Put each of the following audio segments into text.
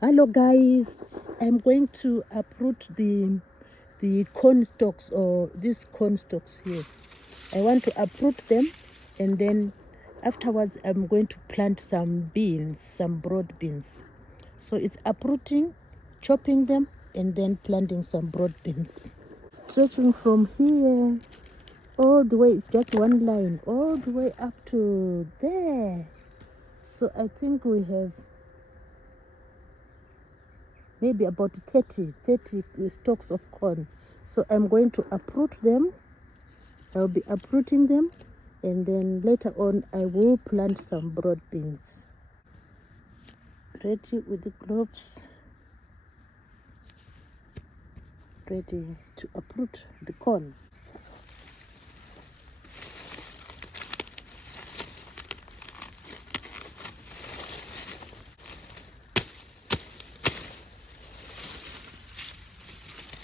Hello guys, I'm going to uproot the corn stalks, or these corn stalks here. I want to uproot them, and then afterwards I'm going to plant some beans, some broad beans. So it's uprooting, chopping them, and then planting some broad beans. Stretching from here all the way, it's just one line all the way up to there. So I think we have maybe about 30 stalks of corn. So I'm going to uproot them. I'll be uprooting them, and then later on I will plant some broad beans. Ready with the gloves, ready to uproot the corn.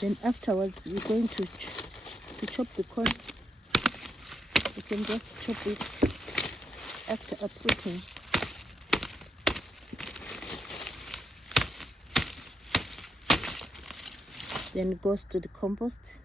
Then afterwards we're going to chop the corn. You can just chop it after uprooting. Then it goes to the compost.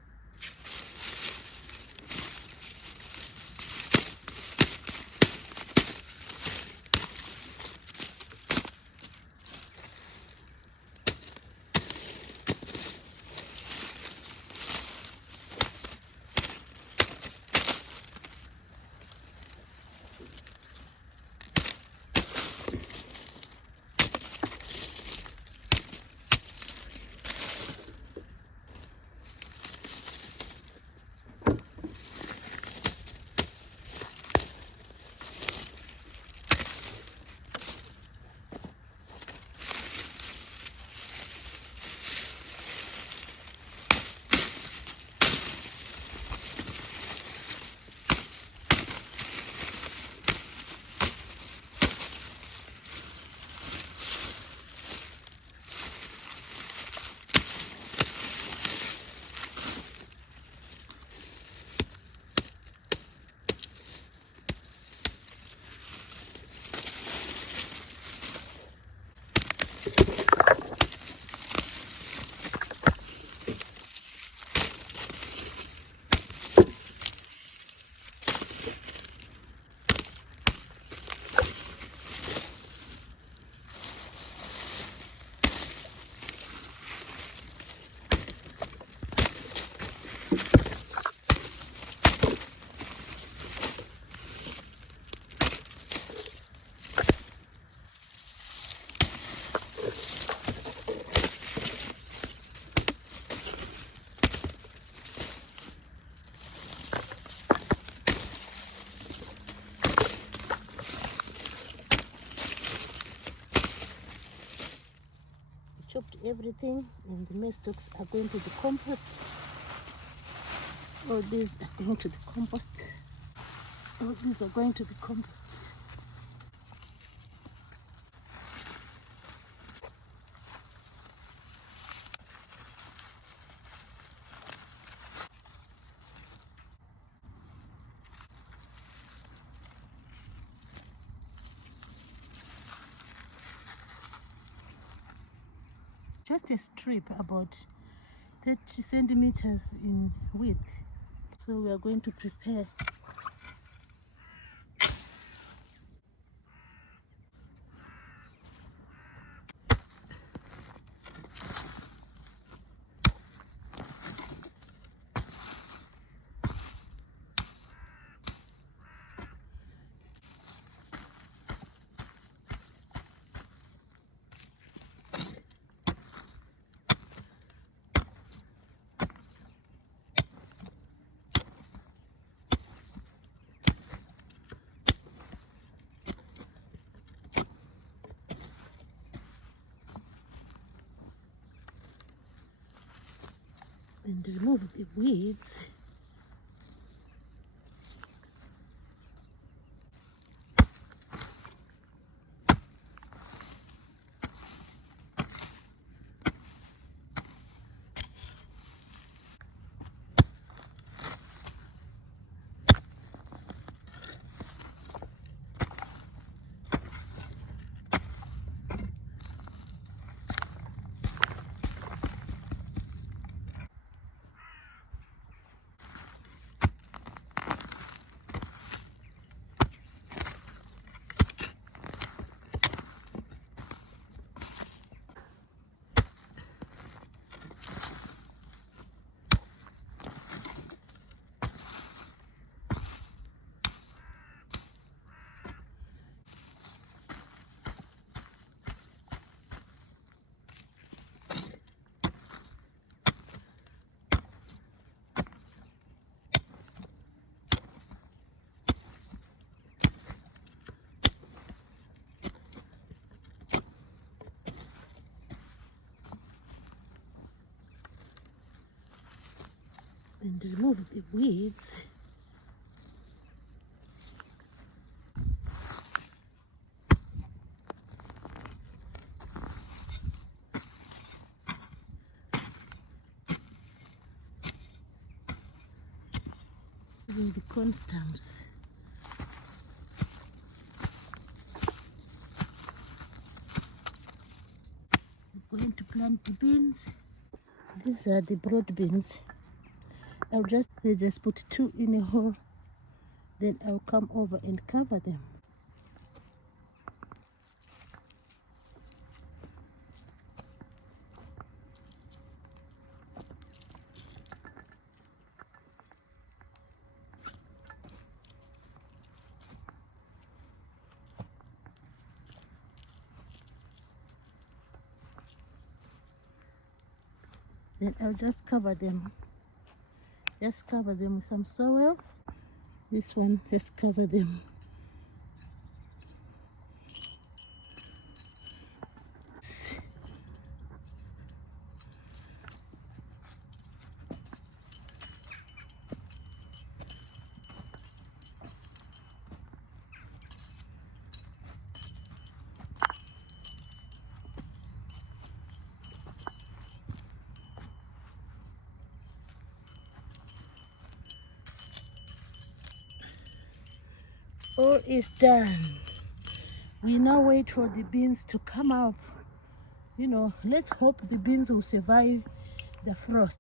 Chopped everything, and the maize stalks are going to the compost. All these are going to the compost. All these are going to the compost. Just a strip about 30 centimeters in width. So we are going to prepare. And remove the weeds. and remove the weeds. Even the corn stumps. I'm going to plant the beans. These are the broad beans. I'll just put 2 in a hole. Then I'll come over and cover them. Then I'll just cover them. Just cover them with some soil. This one, just cover them. All is done. We now wait for the beans to come up. You know, let's hope the beans will survive the frost.